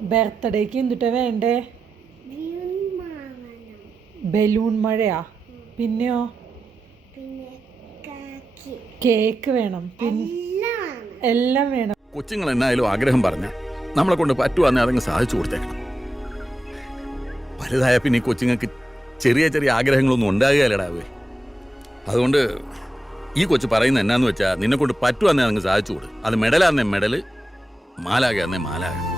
ബർത്ത്ഡേക്ക് എന്തിട്ടാ വേണ്ടേ? ബലൂൺ മഴയാ? പിന്നെയോ? കേക്ക് വേണം, പിന്നെ എല്ലാം വേണം. കൊച്ചുങ്ങൾ എന്നായാലും ആഗ്രഹം പറഞ്ഞ നമ്മളെ കൊണ്ട് പറ്റുവാന്നെ അതങ്ങ് സാധിച്ചു കൊടുത്തേക്കണം. വലുതായ പിന്നെ ഈ കൊച്ചുങ്ങൾക്ക് ചെറിയ ചെറിയ ആഗ്രഹങ്ങളൊന്നും ഉണ്ടാകുകയല്ലടാവേ. അതുകൊണ്ട് ഈ കൊച്ചു പറയുന്നത് എന്നാന്ന് വെച്ചാൽ നിന്നെ കൊണ്ട് പറ്റുവാന്നെ അതങ്ങ് സാധിച്ചു കൊടുക്കും. അത് മെഡലാന്നേ മെഡല്, മാലാകെ മാലാക.